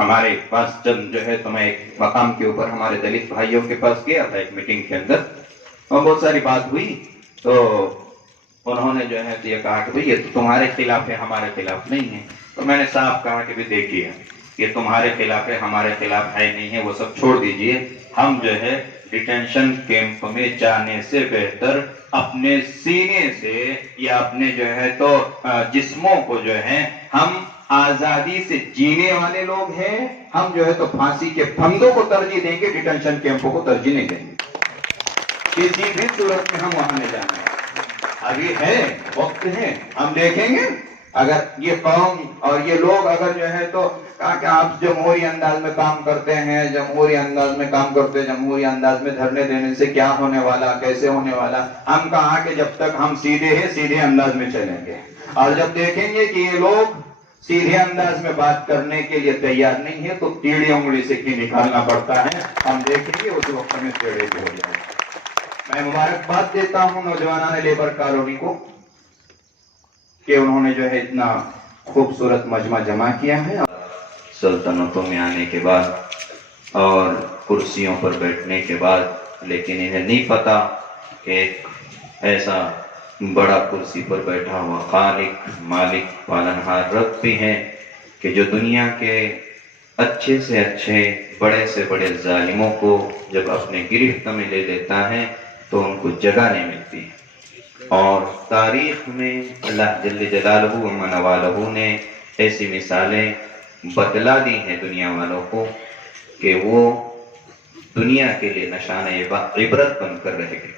ہمارے پاس چند جو ہے تو میں ایک مقام کے اوپر ہمارے دلت بھائیوں کے پاس گیا تھا ایک میٹنگ کے اندر، اور بہت ساری بات ہوئی، تو انہوں نے جو ہے تو یہ کہا کہ بھئی یہ تو تمہارے خلاف ہے، ہمارے خلاف نہیں ہے. تو میں نے صاحب کہا کہ بھی دیکھیے یہ تمہارے خلاف ہے، ہمارے خلاف ہے نہیں ہے، وہ سب چھوڑ دیجئے. ہم جو ہے ڈیٹینشن کیمپ میں جانے سے بہتر اپنے سینے سے یا اپنے جو ہے تو جسموں کو جو ہے ہم آزادی سے جینے والے لوگ ہیں، ہم جو ہے تو پھانسی کے پھندوں کو ترجیح دیں گے، ڈیٹینشن کیمپوں کو ترجیح نہیں دیں گے. کسی بھی صورت میں ہم وہاں نہیں جانا ہے. ابھی ہے وقت ہے، ہم دیکھیں گے اگر یہ قوم اور یہ لوگ اگر جو ہے تو کہا کہ آپ جمہوری انداز میں کام کرتے ہیں، جمہوری انداز میں کام کرتے، جمہوری انداز میں دھرنے دینے سے کیا ہونے والا، کیسے ہونے والا. ہم کہا کہ جب تک ہم سیدھے ہیں سیدھے انداز میں چلیں گے، اور جب دیکھیں گے کہ یہ لوگ سیدھے انداز میں بات کرنے کے لیے تیار نہیں ہے تو ٹیڑھی انگلی سے کی نکالنا پڑتا ہے. ہم دیکھیں گے اس وقت میں ٹیڑھے بھی ہو جائیں گے. میں مبارکباد دیتا ہوں نوجوانان لیبر کالونی کو کہ انہوں نے جو ہے اتنا خوبصورت مجمع جمع کیا ہے. سلطنتوں میں آنے کے بعد اور کرسیوں پر بیٹھنے کے بعد، لیکن انہیں نہیں پتا کہ ایک ایسا بڑا کرسی پر بیٹھا ہوا خالق، مالک، پالنہار رب بھی ہے کہ جو دنیا کے اچھے سے اچھے، بڑے سے بڑے ظالموں کو جب اپنے گرفت میں لے لیتا ہے تو ان کو جگہ نہیں ملتی. اور تاریخ میں اللہ جل جلالہ و من والہ نے ایسی مثالیں بتلا دی ہیں دنیا والوں کو کہ وہ دنیا کے لیے نشان عبرت بن کر رہے گی.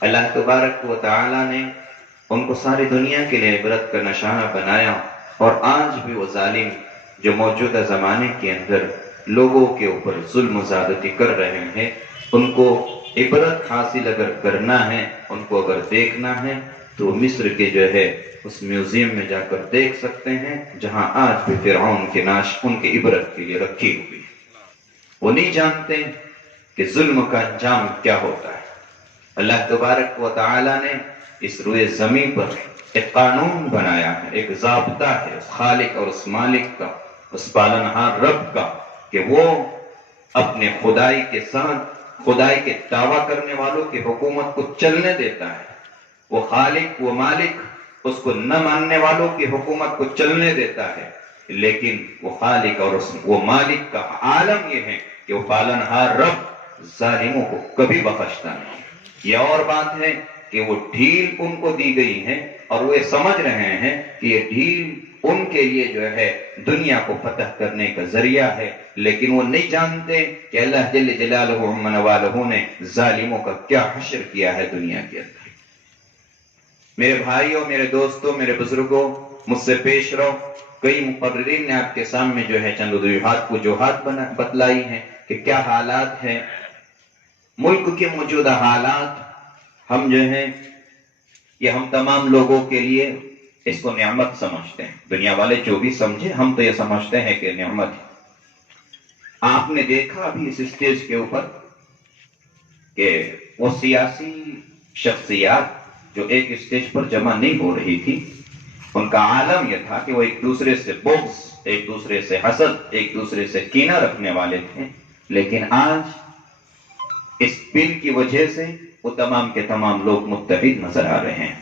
اللہ تبارک و تعالی نے ان کو ساری دنیا کے لیے عبرت کا نشانہ بنایا، اور آج بھی وہ ظالم جو موجودہ زمانے کے اندر لوگوں کے اوپر ظلم و زیادتی کر رہے ہیں، ان کو عبرت حاصل اگر کرنا ہے، ان کو اگر دیکھنا ہے تو مصر کے جو ہے اس میوزیم میں جا کر دیکھ سکتے ہیں جہاں آج بھی فرعون کے ناش ان کی عبرت کے لیے رکھی ہوئی. وہ نہیں جانتے کہ ظلم کا انجام کیا ہوتا ہے. اللہ تبارک و تعالی نے اس روئے زمین پر ایک قانون بنایا ہے، ایک ضابطہ ہے اس خالق اور اس مالک کا، اس پالنہار رب کا، کہ وہ اپنے خدائی کے ساتھ خدائی کے دعویٰ کرنے والوں کی حکومت کو چلنے دیتا ہے. وہ خالق، وہ مالک اس کو نہ ماننے والوں کی حکومت کو چلنے دیتا ہے. لیکن وہ خالق اور وہ مالک کا عالم یہ ہے کہ وہ پالنہار رب ظالموں کو کبھی بخشتا نہیں. یہ اور بات ہے کہ وہ ڈھیل ان کو دی گئی ہے اور وہ یہ سمجھ رہے ہیں کہ یہ ڈھیل ان کے لیے جو ہے دنیا کو فتح کرنے کا ذریعہ ہے، لیکن وہ نہیں جانتے کہ اللہ جل جلالہ و من والہ نے ظالموں کا کیا حشر کیا ہے دنیا کے اندر. میرے بھائیوں، میرے دوستوں، میرے بزرگوں، مجھ سے پیش رو کئی مقررین نے آپ کے سامنے جو ہے چند وجوہات بتلائی ہیں کہ کیا حالات ہیں ملک کے موجودہ حالات. ہم جو ہیں یہ ہم تمام لوگوں کے لیے اس کو نعمت سمجھتے ہیں. دنیا والے جو بھی سمجھے، ہم تو یہ سمجھتے ہیں کہ نعمت ہے. آپ نے دیکھا ابھی اس اسٹیج کے اوپر کہ وہ سیاسی شخصیات جو ایک اسٹیج پر جمع نہیں ہو رہی تھی، ان کا عالم یہ تھا کہ وہ ایک دوسرے سے بغض، ایک دوسرے سے حسد، ایک دوسرے سے کینہ رکھنے والے تھے. لیکن آج اس بل کی وجہ سے وہ تمام کے تمام لوگ متحد نظر آ رہے ہیں.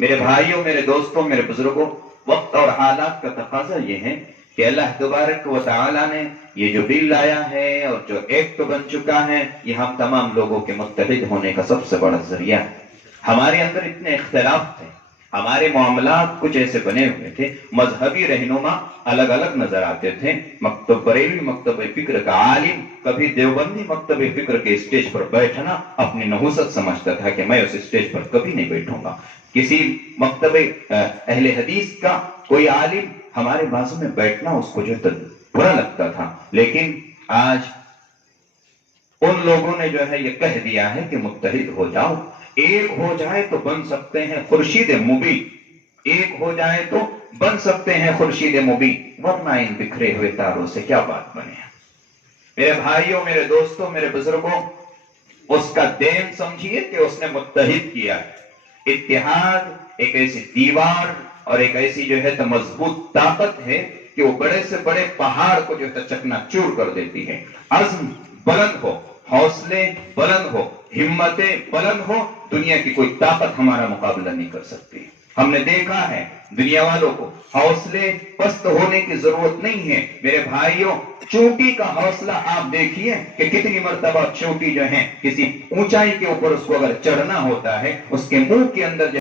میرے بھائیوں، میرے دوستوں، میرے بزرگوں، وقت اور حالات کا تقاضا یہ ہے کہ اللہ تبارک و تعالی نے یہ جو بل لایا ہے اور جو ایکٹ بن چکا ہے، یہ ہم تمام لوگوں کے متحد ہونے کا سب سے بڑا ذریعہ ہے. ہمارے اندر اتنے اختلاف تھے، ہمارے معاملات کچھ ایسے بنے ہوئے تھے، مذہبی رہنما الگ الگ نظر آتے تھے. مکتب بریلوی مکتب فکر کا عالم کبھی دیوبندی مکتب فکر کے اسٹیج پر بیٹھنا اپنی نحوست سمجھتا تھا کہ میں اس اسٹیج پر کبھی نہیں بیٹھوں گا. کسی مکتب اہل حدیث کا کوئی عالم ہمارے بازو میں بیٹھنا اس کو جو برا لگتا تھا. لیکن آج ان لوگوں نے جو ہے یہ کہہ دیا ہے کہ متحد ہو جاؤ، ایک ہو جائے تو بن سکتے ہیں خورشید مبین، ایک ہو جائے تو بن سکتے ہیں خورشید مبین، ورنہ ان بکھرے ہوئے تاروں سے کیا بات بنے. میرے بھائیوں، میرے دوستوں، میرے بزرگوں، اس کا دین سمجھیے کہ اس نے متحد کیا ہے. اتحاد ایک ایسی دیوار اور ایک ایسی جو ہے تو مضبوط طاقت ہے کہ وہ بڑے سے بڑے پہاڑ کو جو ہے چکنا چور کر دیتی ہے. عزم بلند ہو، حوصلے بلند ہو، ہمتیں بلند ہو، دنیا کی کوئی طاقت ہمارا مقابلہ نہیں کر سکتی. ہم نے دیکھا ہے دنیا والوں کو حوصلے پست ہونے کی ضرورت نہیں ہے. میرے بھائیوں، چوٹی کا حوصلہ آپ دیکھیے کہ کتنی مرتبہ چوٹی جو ہے کسی اونچائی کے اوپر اس کو اگر چڑھنا ہوتا ہے، اس کے منہ کے اندر.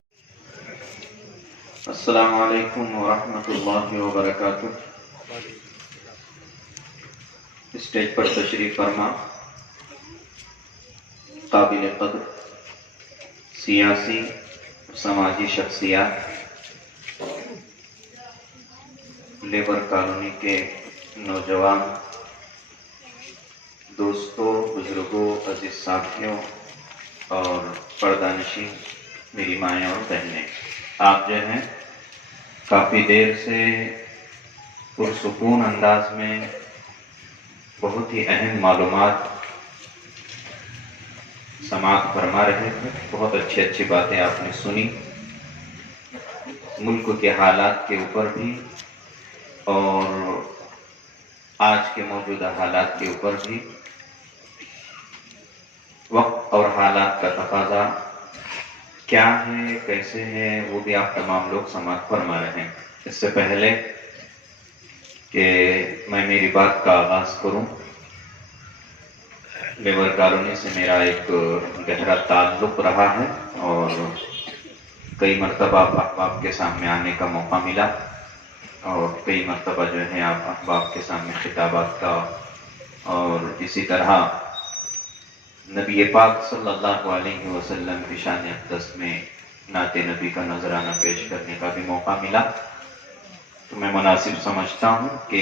السلام علیکم ورحمۃ اللہ وبرکاتہ. اسٹیج پر تشریف فرما قابل قدر سیاسی سماجی شخصیات، لیبر کالونی کے نوجوان دوستوں، بزرگوں، عزیز ساتھیوں اور پردہ نشین میری مائیں اور بہنیں، آپ جو ہیں کافی دیر سے پرسکون انداز میں بہت ہی اہم معلومات سماعت فرما رہے تھے. بہت اچھی اچھی باتیں آپ نے سنی، ملک کے حالات کے اوپر بھی اور آج کے موجودہ حالات کے اوپر بھی. وقت اور حالات کا تقاضا کیا ہے، کیسے ہے، وہ بھی آپ تمام لوگ سماعت فرما رہے ہیں. اس سے پہلے کہ میں میری بات کا آغاز کروں، لیبر کالونی سے میرا ایک گہرا تعلق رہا ہے اور کئی مرتبہ احباب کے سامنے آنے کا موقع ملا اور کئی مرتبہ جو ہے آپ احباب کے سامنے خطابات کا اور اسی طرح نبی پاک صلی اللہ علیہ وسلم کی شان اقدس میں نعت نبی کا نذرانہ پیش کرنے کا بھی موقع ملا. تو میں مناسب سمجھتا ہوں کہ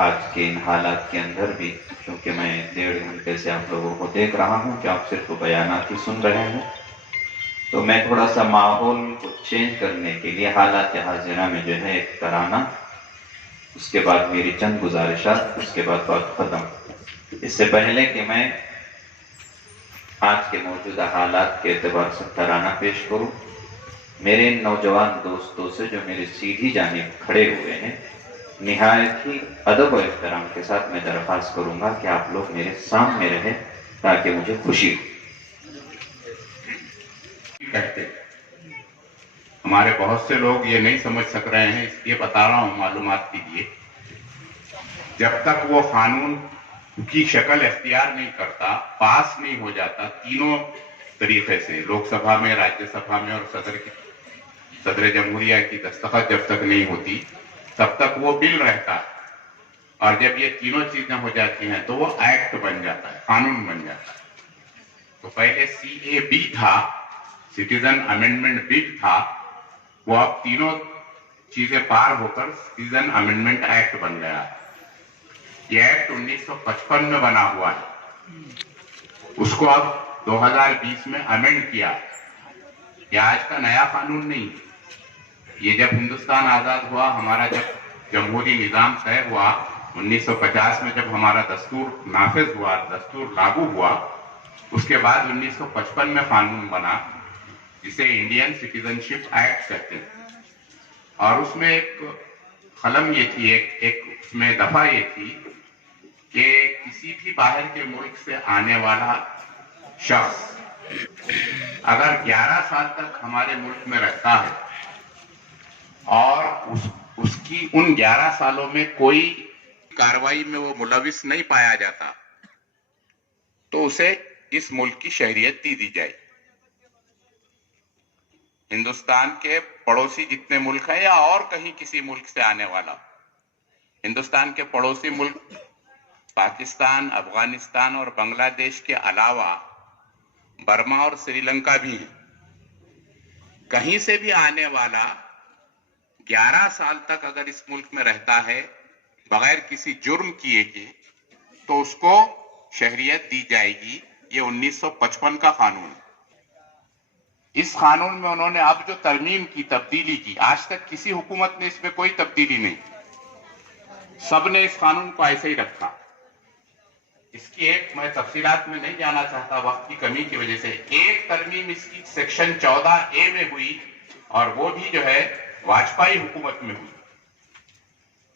آج کے ان حالات کے اندر بھی، کیونکہ میں 1.5 گھنٹے سے آپ لوگوں کو دیکھ رہا ہوں کہ آپ صرف بیانات ہی سن رہے ہیں، تو میں تھوڑا سا ماحول کو چینج کرنے کے لیے حالات حاضرہ میں جو ہے ایک ترانہ، اس کے بعد میری چند گزارشات، اس کے بعد بات ختم. اس سے پہلے کہ میں آج کے موجودہ حالات کے اعتبار سے ترانہ پیش کروں، میرے ان نوجوان دوستوں سے جو میری سیدھی جانب کھڑے ہوئے ہیں، نہایت ہی ادب و احترام کے ساتھ میں درخواست کروں گا کہ آپ لوگ میرے سامنے رہیں تاکہ مجھے خوشی ہو. کہتے ہمارے بہت سے لوگ یہ نہیں سمجھ سک رہے ہیں، اس لیے بتا رہا ہوں معلومات کے لیے. جب تک وہ قانون کی شکل اختیار نہیں کرتا، پاس نہیں ہو جاتا تینوں طریقے سے، لوک سبھا میں، راجیہ سبھا میں اور صدر جمہوریہ کی دستخط جب تک نہیں ہوتی تب تک وہ بل رہتا ہے. اور جب یہ تینوں چیزیں ہو جاتی ہیں تو وہ ایکٹ بن جاتا ہے، قانون بن جاتا ہے. تو پہلے CAB تھا، سٹیزن امینڈمنٹ بل تھا، وہ اب تینوں چیزیں پار ہو کر سٹیزن امینڈمنٹ ایکٹ بن گیا. یہ ایکٹ 1955 میں بنا ہوا ہے، اس کو اب 2020 میں امینڈ کیا. یہ آج کا نیا قانون نہیں. یہ جب ہندوستان آزاد ہوا، ہمارا جب جمہوری نظام طے ہوا، 1950 میں جب ہمارا دستور نافذ ہوا، دستور لاگو ہوا، اس کے بعد 1955 میں قانون بنا جسے انڈین سٹیزن شپ ایکٹ کہتے ہیں. اور اس میں ایک قلم یہ تھی، ایک اس میں دفعہ یہ تھی کہ کسی بھی باہر کے ملک سے آنے والا شخص اگر 11 سال تک ہمارے ملک میں رہتا ہے اور اس کی ان 11 سالوں میں کوئی کارروائی میں وہ ملوث نہیں پایا جاتا تو اسے اس ملک کی شہریت دی جائے. ہندوستان کے پڑوسی جتنے ملک ہیں یا اور کہیں کسی ملک سے آنے والا، ہندوستان کے پڑوسی ملک پاکستان، افغانستان اور بنگلہ دیش کے علاوہ برما اور سری لنکا بھی ہیں. کہیں سے بھی آنے والا 11 سال تک اگر اس ملک میں رہتا ہے بغیر کسی جرم کیے کے تو اس کو شہریت دی جائے گی. یہ 1955 کا قانون ہے. اس قانون میں انہوں نے اب جو ترمیم کی، تبدیلی کی، آج تک کسی حکومت نے اس میں کوئی تبدیلی نہیں، سب نے اس قانون کو ایسے ہی رکھا. اس کی ایک میں تفصیلات میں نہیں جانا چاہتا وقت کی کمی کی وجہ سے. ایک ترمیم اس کی سیکشن 14A میں ہوئی اور وہ بھی جو ہے واجپئی حکومت میں ہوئی.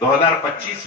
2025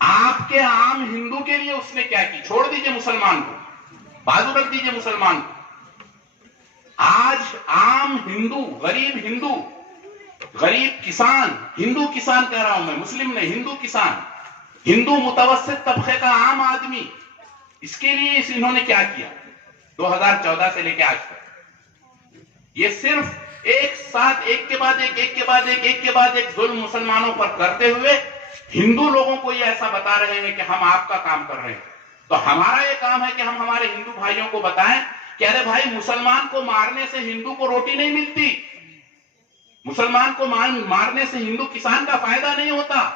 آپ کے عام ہندو کے لیے اس نے کیا کی؟ چھوڑ دیجئے مسلمان کو، بازو رکھ دیجئے مسلمان کو. آج عام ہندو، غریب کسان، ہندو کسان کہہ رہا ہوں میں، مسلم نہیں، ہندو کسان، ہندو متوسط طبقے کا عام آدمی، اس کے لیے انہوں نے کیا کیا 2014 سے لے کے آج تک؟ یہ صرف ایک ساتھ ایک کے بعد ایک ظلم مسلمانوں پر کرتے ہوئے ہندو لوگوں کو یہ ایسا بتا رہے ہیں کہ ہم آپ کا کام کر رہے ہیں. تو ہمارا یہ کام ہے کہ ہم ہمارے ہندو بھائیوں کو بتائیں کہ ارے بھائی، مسلمان کو مارنے سے ہندو کو روٹی نہیں ملتی، مسلمان کو مارنے سے ہندو کسان کا فائدہ نہیں ہوتا،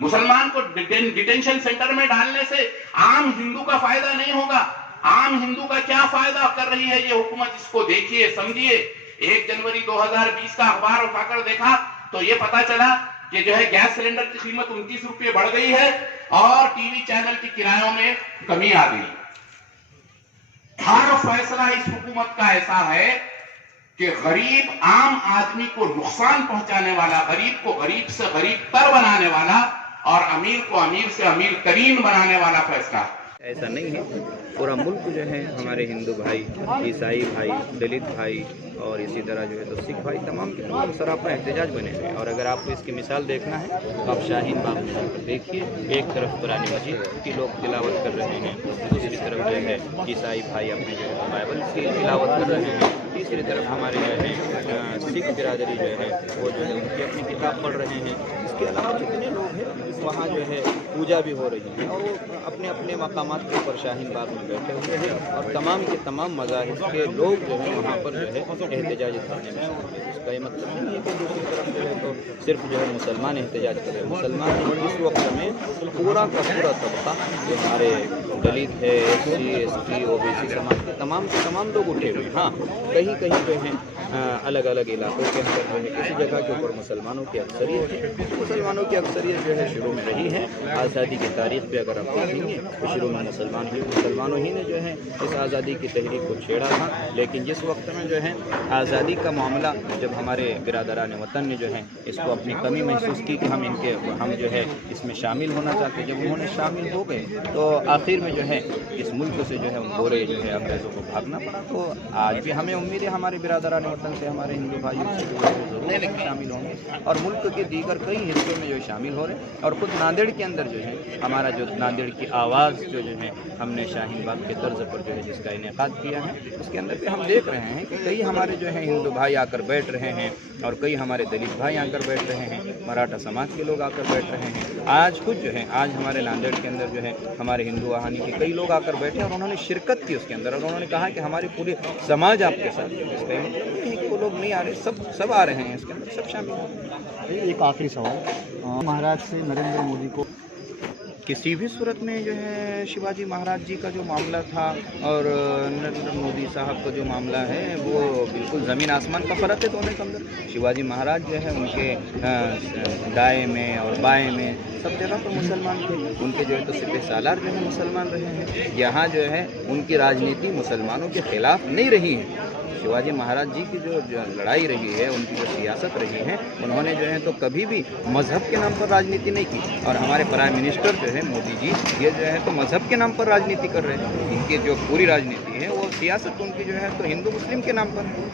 مسلمان کو ڈیٹینشن سینٹر میں ڈالنے سے عام ہندو کا فائدہ نہیں ہوگا. عام ہندو کا کیا فائدہ کر رہی ہے یہ حکومت؟ اس کو دیکھیے، سمجھیے. 1 جنوری 2020 کا اخبار اٹھا کر دیکھا تو یہ پتا چلا کہ جو ہے گیس سلنڈر کی قیمت 29 روپے بڑھ گئی ہے اور ٹی وی چینل کی کرایوں میں کمی آ گئی. ہر فیصلہ اس حکومت کا ایسا ہے کہ غریب عام آدمی کو نقصان پہنچانے والا، غریب کو غریب سے غریب تر بنانے والا اور امیر کو امیر سے امیر ترین بنانے والا فیصلہ. ایسا نہیں ہے. پورا ملک جو ہے ہمارے ہندو بھائی، عیسائی بھائی، دلت بھائی اور اسی طرح جو ہے تو سکھ بھائی تمام کے تمام سراپا احتجاج بنے ہوئے ہیں. اور اگر آپ کو اس کی مثال دیکھنا ہے تو آپ شاہین باغ میں جا کر دیکھیے. ایک طرف قرآن مجید کی لوگ تلاوت کر رہے ہیں، دوسری طرف جو ہے عیسائی بھائی اپنے جو ہے بائبل کی تلاوت کر رہے ہیں، تیسری طرف ہمارے جو ہے سکھ برادری جو ہے وہ جو ہے ان کی اپنی کتاب پڑھ رہے ہیں. اس کے علاوہ جتنے لوگ ہیں وہاں جو ہے پوجا بھی ہو رہی ہے اور وہ اپنے اپنے مقامات کے اوپر شاہین باغ میں بیٹھے ہوئے ہیں اور تمام کے تمام مذاہب کے لوگ جو ہیں وہاں پر جو ہے احتجاج کرنے میں شامل ہیں. اس کا یہ مطلب نہیں ہے کہ دوسری طرف جو ہے تو صرف جو ہے مسلمان احتجاج کر رہے ہیں. مسلمان اس وقت میں پورا کا پورا طبقہ جو ہمارے دلت ہے، SC ST OBC سماج کے تمام لوگ اٹھے ہوئے ہیں. ہاں کہیں جو ہے الگ الگ علاقوں کے اندر جو ہے کسی جگہ کے اوپر مسلمانوں کی اکثریت ہے. مسلمانوں کی اکثریت جو ہے شروع میں رہی ہے. آزادی کی تاریخ پہ اگر آپ دیکھیں گے تو شروع میں مسلمانوں ہی نے جو ہے اس آزادی کی تحریک کو چھیڑا تھا. لیکن جس وقت میں جو ہے آزادی کا معاملہ جب ہمارے برادران وطن نے جو ہے اس کو اپنی کمی محسوس کی کہ ہم جو ہے اس میں شامل ہونا چاہتے، جب انہوں نے شامل ہو گئے تو آخر میں جو ہے اس ملک سے جو ہے ان گورے جو ہے انگریزوں کو بھاگنا پڑا. تو آج بھی ہمیں امید ہے ہمارے برادران وطن سے، ہمارے ہندو بھائیوں سے جو ہے ضرور شامل ہوں گے اور ملک کے دیگر کئی حصوں میں جو شامل ہو رہے ہیں. اور خود ناندیڑ کے اندر جو ہے ہمارا جو ناندیڑ کی آواز جو ہے ہم نے شاہین باغ کے طرز پر جو ہے جس کا انعقاد کیا ہے، اس کے اندر بھی ہم دیکھ رہے ہیں کہ کئی ہمارے جو ہے ہندو بھائی آ کر بیٹھ رہے ہیں اور کئی ہمارے دلت بھائی آ کر بیٹھ رہے ہیں، مراٹھا سماج کے لوگ آ کر بیٹھ رہے ہیں. آج خود جو ہے آج ہمارے ناندیڑ کے اندر جو ہے ہمارے ہندو آہانی کے کئی لوگ آ کر بیٹھے اور انہوں نے شرکت کی اس کے اندر اور انہوں نے کہا کہ ہمارے پورے سماج آپ کے ساتھ ہے. اس کا مطلب یہ ہے کہ وہ لوگ نہیں آ رہے، سب آ رہے ہیں اس کے اندر، سب شامل ہیں. ایک آخری سوال، مہاراج سے نریندر مودی کو کسی بھی صورت میں جو ہے شیواجی مہاراج جی کا جو معاملہ تھا اور نریندر مودی صاحب کا جو معاملہ ہے وہ بالکل زمین آسمان کا فرق ہے دونوں کے اندر. شیواجی مہاراج جو ہے ان کے دائیں میں اور بائیں میں سب جگہ پر مسلمان تھے. ان کے جو ہے تو سپہ سالار جو ہے مسلمان رہے ہیں. یہاں جو ہے ان کی راجنیتی مسلمانوں کے خلاف نہیں رہی ہے. شیواجی مہاراج جی کی جو لڑائی رہی ہے، ان کی جو سیاست رہی ہے، انہوں نے جو ہے تو کبھی بھی مذہب کے نام پر راجنیتی نہیں کی. اور ہمارے پرائم منسٹر جو ہے مودی جی، یہ جو ہے تو مذہب کے نام پر راجنیتی کر رہے ہیں. ان کی جو پوری راجنیتی ہے وہ سیاست ان کی جو ہے تو ہندو مسلم کے نام پر ہے.